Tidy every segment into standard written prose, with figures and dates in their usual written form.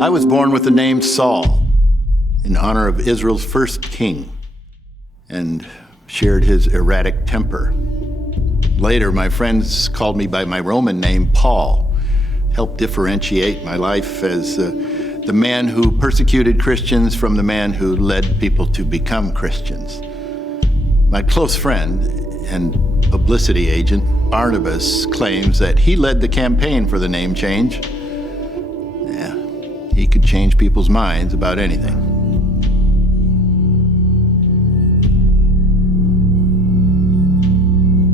I was born with the name Saul in honor of Israel's first king and shared his erratic temper. Later, my friends called me by my Roman name, Paul, helped differentiate my life as the man who persecuted Christians from the man who led people to become Christians. My close friend and publicity agent, Barnabas, claims that he led the campaign for the name change. Yeah, he could change people's minds about anything.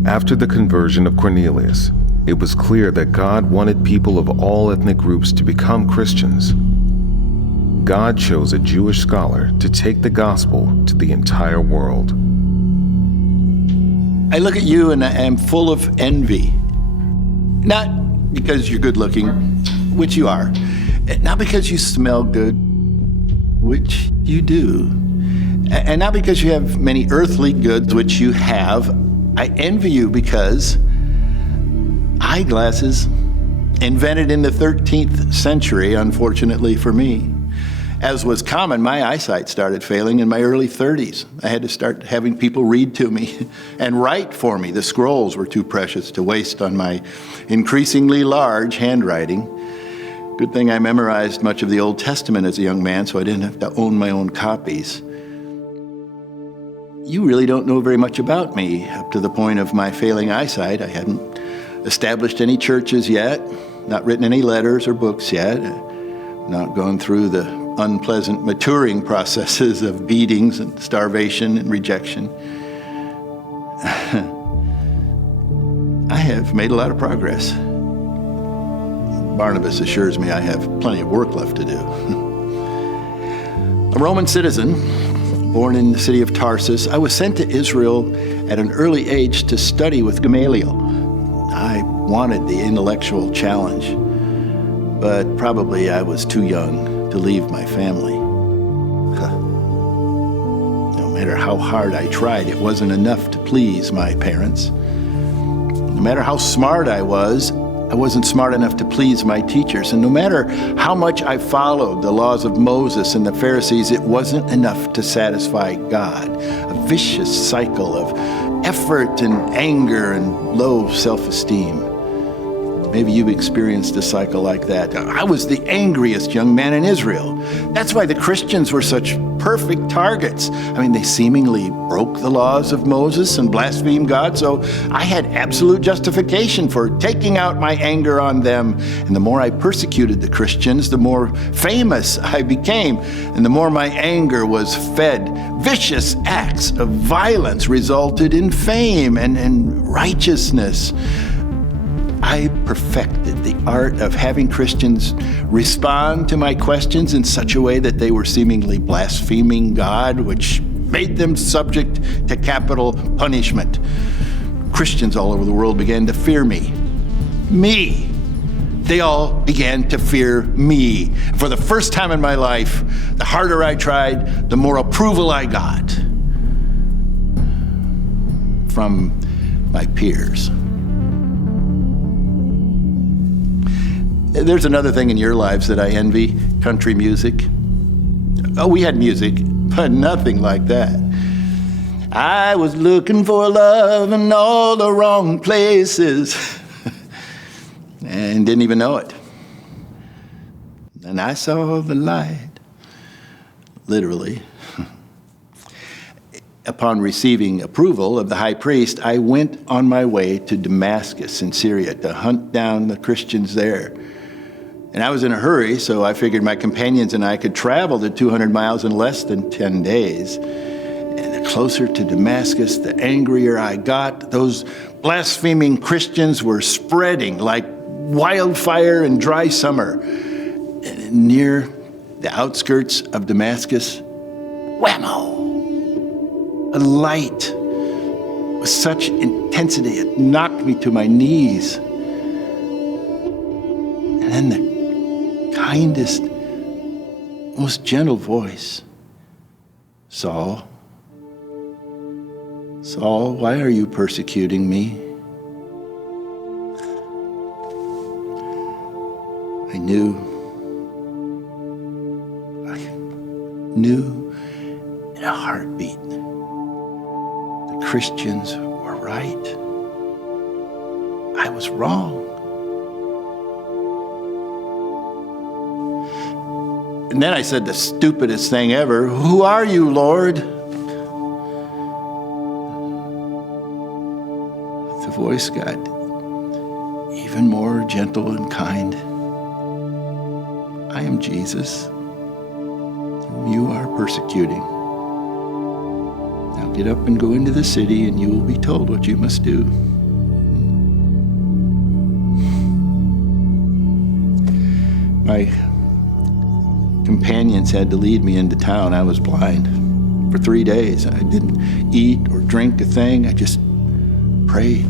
After the conversion of Cornelius, it was clear that God wanted people of all ethnic groups to become Christians. God chose a Jewish scholar to take the gospel to the entire world. I look at you and I am full of envy. Not because you're good looking, which you are. Not because you smell good, which you do. And not because you have many earthly goods, which you have. I envy you because eyeglasses, invented in the 13th century, unfortunately for me. As was common, my eyesight started failing in my early 30s. I had to start having people read to me and write for me. The scrolls were too precious to waste on my increasingly large handwriting. Good thing I memorized much of the Old Testament as a young man, so I didn't have to own my own copies. You really don't know very much about me up to the point of my failing eyesight. I hadn't established any churches yet, not written any letters or books yet, not gone through the unpleasant maturing processes of beatings and starvation and rejection. I have made a lot of progress. Barnabas assures me I have plenty of work left to do. A Roman citizen, born in the city of Tarsus, I was sent to Israel at an early age to study with Gamaliel. I wanted the intellectual challenge, but probably I was too young to leave my family. No matter how hard I tried, it wasn't enough to please my parents. No matter how smart I wasn't smart enough to please my teachers. And no matter how much I followed the laws of Moses and the Pharisees, it wasn't enough to satisfy God. A vicious cycle of effort and anger and low self-esteem. Maybe you've experienced a cycle like that. I was the angriest young man in Israel. That's why the Christians were such perfect targets. I mean, they seemingly broke the laws of Moses and blasphemed God, so I had absolute justification for taking out my anger on them. And the more I persecuted the Christians, the more famous I became, and the more my anger was fed. Vicious acts of violence resulted in fame and righteousness. I perfected the art of having Christians respond to my questions in such a way that they were seemingly blaspheming God, which made them subject to capital punishment. Christians all over the world began to fear me. Me. They all began to fear me. For the first time in my life, the harder I tried, the more approval I got from my peers. There's another thing in your lives that I envy, country music. Oh, we had music, but nothing like that. I was looking for love in all the wrong places and didn't even know it. And I saw the light, literally. Upon receiving approval of the high priest, I went on my way to Damascus in Syria to hunt down the Christians there. And I was in a hurry, so I figured my companions and I could travel the 200 miles in less than 10 days. And the closer to Damascus, the angrier I got. Those blaspheming Christians were spreading like wildfire in dry summer. And near the outskirts of Damascus, whammo! A light with such intensity, it knocked me to my knees. And then the kindest, most gentle voice. Saul, Saul, why are you persecuting me? I knew knew in a heartbeat the Christians were right. I was wrong. And then I said the stupidest thing ever. Who are you, Lord? The voice got even more gentle and kind. I am Jesus, whom you are persecuting. Now get up and go into the city, and you will be told what you must do. My companions had to lead me into town. I was blind for 3 days. I didn't eat or drink a thing. I just prayed.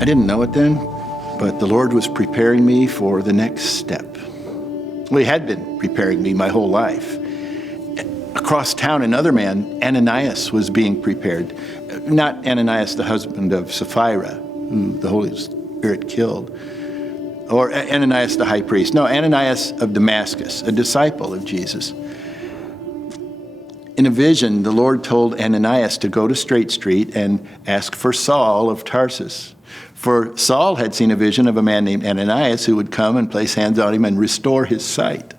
I didn't know it then, but the Lord was preparing me for the next step. Well, He had been preparing me my whole life. Across town, another man, Ananias, was being prepared. Not Ananias, the husband of Sapphira, who the Holy Spirit killed, or Ananias the high priest. No, Ananias of Damascus, a disciple of Jesus. In a vision, the Lord told Ananias to go to Straight Street and ask for Saul of Tarsus. For Saul had seen a vision of a man named Ananias who would come and place hands on him and restore his sight.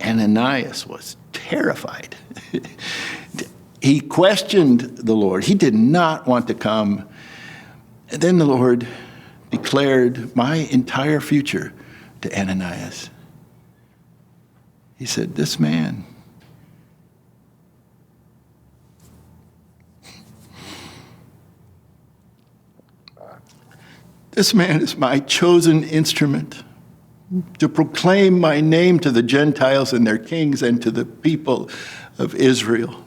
Ananias was terrified. He questioned the Lord. He did not want to come. And then the Lord declared my entire future to Ananias. He said, this man is my chosen instrument to proclaim my name to the Gentiles and their kings and to the people of Israel.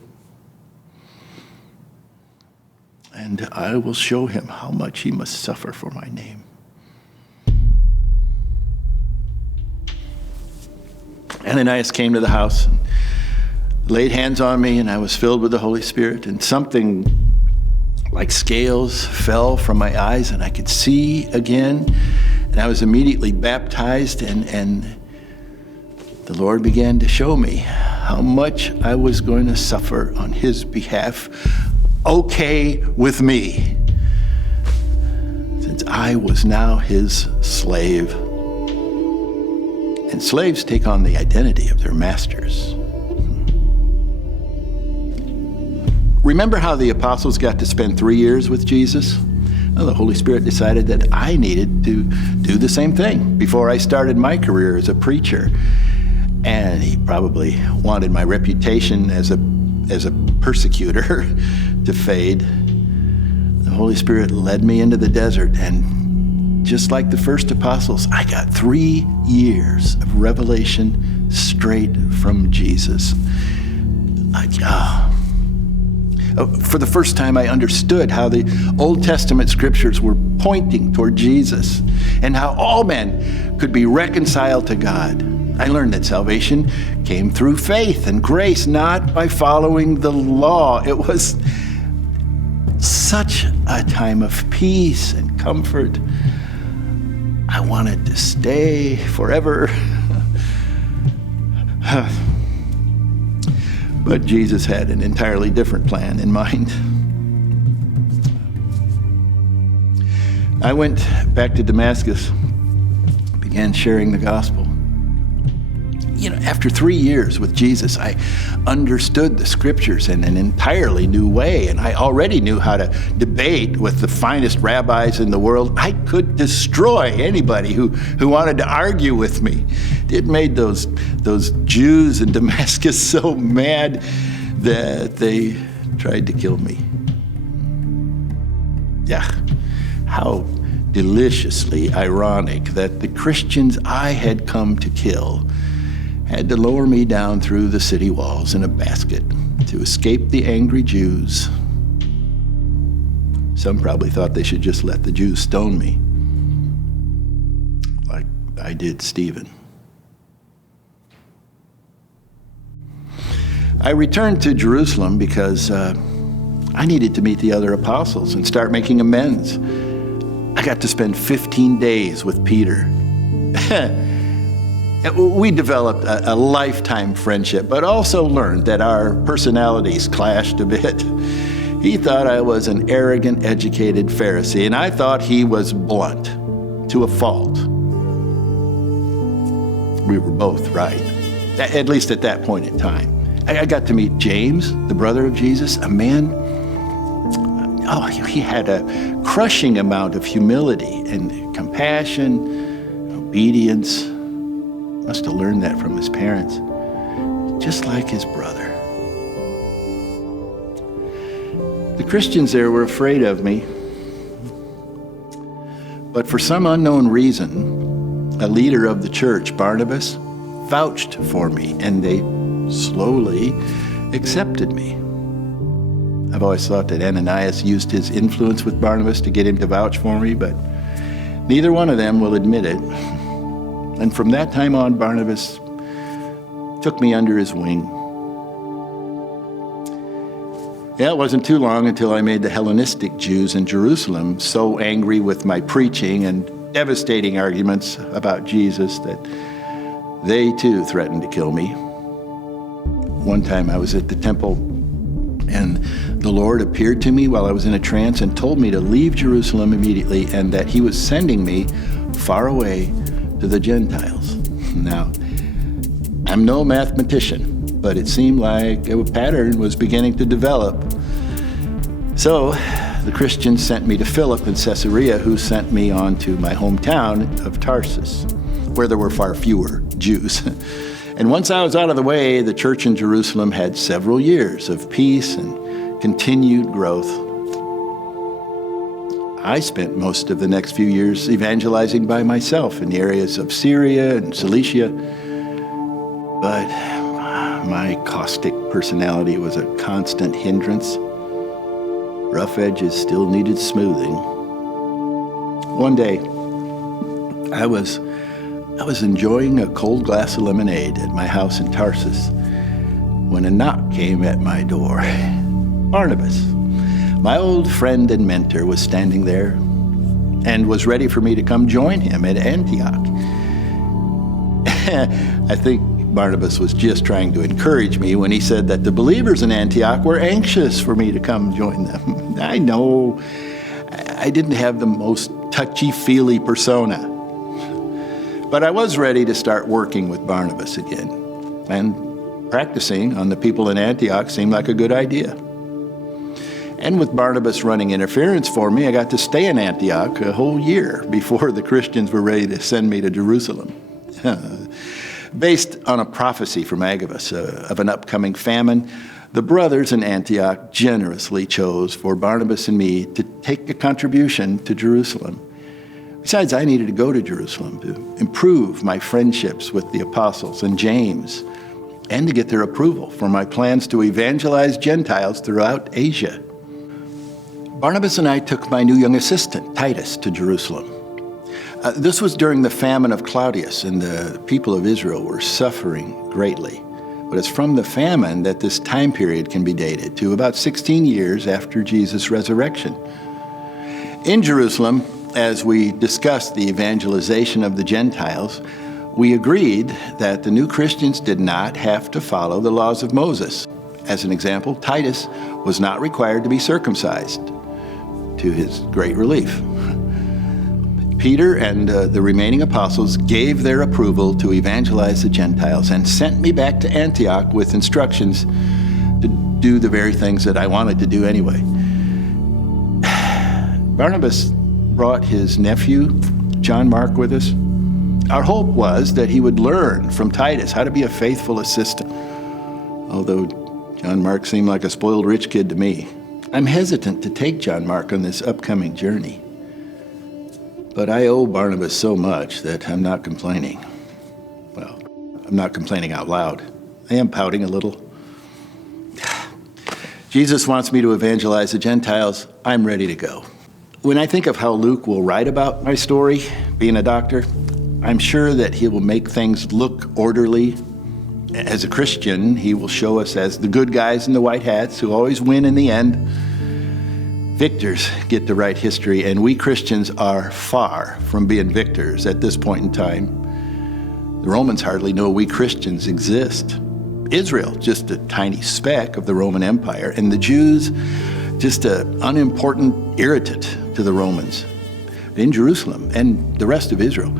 And I will show him how much he must suffer for my name. Ananias came to the house and laid hands on me, and I was filled with the Holy Spirit, and something like scales fell from my eyes, and I could see again, and I was immediately baptized, and the Lord began to show me how much I was going to suffer on his behalf, okay with me, since I was now his slave. And slaves take on the identity of their masters. Remember how the apostles got to spend 3 years with Jesus? Well, the Holy Spirit decided that I needed to do the same thing before I started my career as a preacher. And he probably wanted my reputation as a persecutor to fade. The Holy Spirit led me into the desert, and just like the first apostles, I got 3 years of revelation straight from Jesus. For the first time, I understood how the Old Testament scriptures were pointing toward Jesus and how all men could be reconciled to God. I learned that salvation came through faith and grace, not by following the law. It was such a time of peace and comfort. I wanted to stay forever. But Jesus had an entirely different plan in mind. I went back to Damascus, began sharing the gospel. After 3 years with Jesus, I understood the scriptures in an entirely new way, and I already knew how to debate with the finest rabbis in the world. I could destroy anybody who wanted to argue with me. It made those Jews in Damascus so mad that they tried to kill me. Yeah, how deliciously ironic that the Christians I had come to kill had to lower me down through the city walls in a basket to escape the angry Jews. Some probably thought they should just let the Jews stone me, like I did Stephen. I returned to Jerusalem because I needed to meet the other apostles and start making amends. I got to spend 15 days with Peter. We developed a lifetime friendship, but also learned that our personalities clashed a bit. He thought I was an arrogant, educated Pharisee, and I thought he was blunt to a fault. We were both right, at least at that point in time. I got to meet James, the brother of Jesus, a man, he had a crushing amount of humility and compassion, obedience. Must have learned that from his parents, just like his brother. The Christians there were afraid of me, but for some unknown reason, a leader of the church, Barnabas, vouched for me, and they slowly accepted me. I've always thought that Ananias used his influence with Barnabas to get him to vouch for me, but neither one of them will admit it. And from that time on, Barnabas took me under his wing. Yeah, it wasn't too long until I made the Hellenistic Jews in Jerusalem so angry with my preaching and devastating arguments about Jesus that they too threatened to kill me. One time I was at the temple and the Lord appeared to me while I was in a trance and told me to leave Jerusalem immediately and that he was sending me far away to the Gentiles. Now, I'm no mathematician, but it seemed like a pattern was beginning to develop. So the Christians sent me to Philip in Caesarea, who sent me on to my hometown of Tarsus, where there were far fewer Jews. And once I was out of the way, the church in Jerusalem had several years of peace and continued growth. I spent most of the next few years evangelizing by myself in the areas of Syria and Cilicia, but my caustic personality was a constant hindrance. Rough edges still needed smoothing. One day, I was enjoying a cold glass of lemonade at my house in Tarsus when a knock came at my door. Barnabas, my old friend and mentor, was standing there and was ready for me to come join him at Antioch. I think Barnabas was just trying to encourage me when he said that the believers in Antioch were anxious for me to come join them. I know I didn't have the most touchy-feely persona, but I was ready to start working with Barnabas again, and practicing on the people in Antioch seemed like a good idea. And with Barnabas running interference for me, I got to stay in Antioch a whole year before the Christians were ready to send me to Jerusalem. Based on a prophecy from Agabus of an upcoming famine, the brothers in Antioch generously chose for Barnabas and me to take a contribution to Jerusalem. Besides, I needed to go to Jerusalem to improve my friendships with the apostles and James, and to get their approval for my plans to evangelize Gentiles throughout Asia. Barnabas and I took my new young assistant, Titus, to Jerusalem. This was during the famine of Claudius, and the people of Israel were suffering greatly. But it's from the famine that this time period can be dated to about 16 years after Jesus' resurrection. In Jerusalem, as we discussed the evangelization of the Gentiles, we agreed that the new Christians did not have to follow the laws of Moses. As an example, Titus was not required to be circumcised, to his great relief. Peter and the remaining apostles gave their approval to evangelize the Gentiles and sent me back to Antioch with instructions to do the very things that I wanted to do anyway. Barnabas brought his nephew, John Mark, with us. Our hope was that he would learn from Titus how to be a faithful assistant, although John Mark seemed like a spoiled rich kid to me. I'm hesitant to take John Mark on this upcoming journey, but I owe Barnabas so much that I'm not complaining. Well, I'm not complaining out loud. I am pouting a little. Jesus wants me to evangelize the Gentiles. I'm ready to go. When I think of how Luke will write about my story, being a doctor, I'm sure that he will make things look orderly. As a Christian, he will show us as the good guys in the white hats who always win in the end. Victors get to write history, and we Christians are far from being victors at this point in time. The Romans hardly know we Christians exist. Israel, just a tiny speck of the Roman Empire, and the Jews, just an unimportant irritant to the Romans. In Jerusalem and the rest of Israel,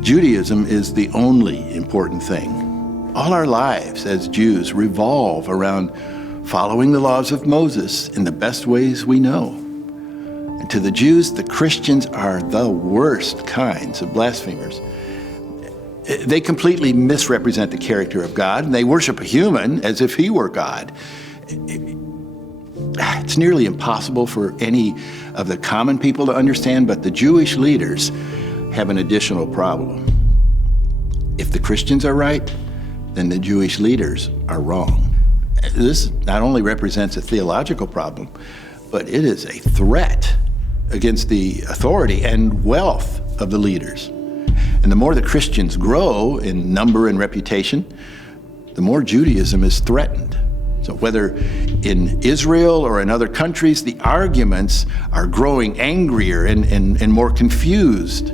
Judaism is the only important thing. All our lives as Jews revolve around following the laws of Moses in the best ways we know. And to the Jews, the Christians are the worst kinds of blasphemers. They completely misrepresent the character of God, and they worship a human as if he were God. It's nearly impossible for any of the common people to understand, but the Jewish leaders have an additional problem. If the Christians are right, then the Jewish leaders are wrong. This not only represents a theological problem, but it is a threat against the authority and wealth of the leaders. And the more the Christians grow in number and reputation, the more Judaism is threatened. So whether in Israel or in other countries, the arguments are growing angrier and more confused.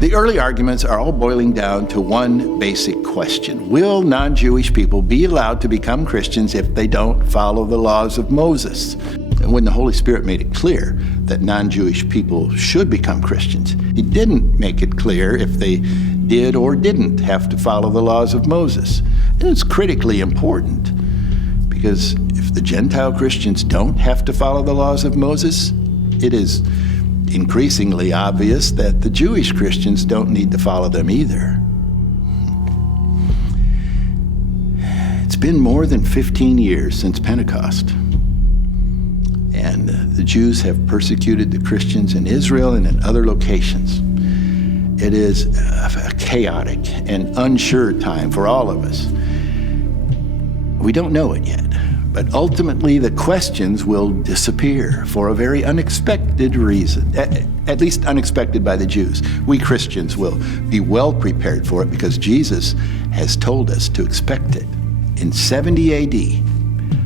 The early arguments are all boiling down to one basic question. Will non-Jewish people be allowed to become Christians if they don't follow the laws of Moses? And when the Holy Spirit made it clear that non-Jewish people should become Christians, He didn't make it clear if they did or didn't have to follow the laws of Moses. And it's critically important, because if the Gentile Christians don't have to follow the laws of Moses, it is increasingly obvious that the Jewish Christians don't need to follow them either. It's been more than 15 years since Pentecost. And the Jews have persecuted the Christians in Israel and in other locations. It is a chaotic and unsure time for all of us. We don't know it yet, but ultimately the questions will disappear for a very unexpected reason, at least unexpected by the Jews. We Christians will be well prepared for it because Jesus has told us to expect it. In 70 AD,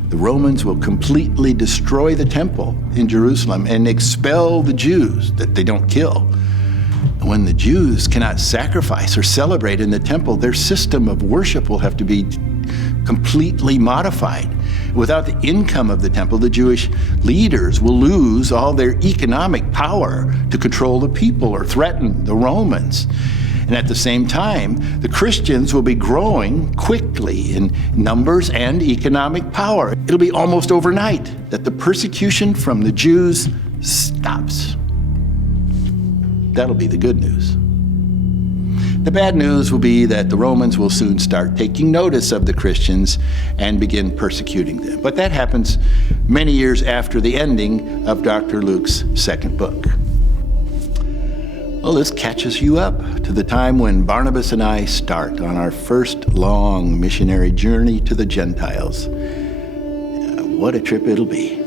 the Romans will completely destroy the temple in Jerusalem and expel the Jews that they don't kill. When the Jews cannot sacrifice or celebrate in the temple, their system of worship will have to be completely modified. Without the income of the temple, the Jewish leaders will lose all their economic power to control the people or threaten the Romans. And at the same time, the Christians will be growing quickly in numbers and economic power. It'll be almost overnight that the persecution from the Jews stops. That'll be the good news. The bad news will be that the Romans will soon start taking notice of the Christians and begin persecuting them. But that happens many years after the ending of Dr. Luke's second book. Well, this catches you up to the time when Barnabas and I start on our first long missionary journey to the Gentiles. What a trip it'll be.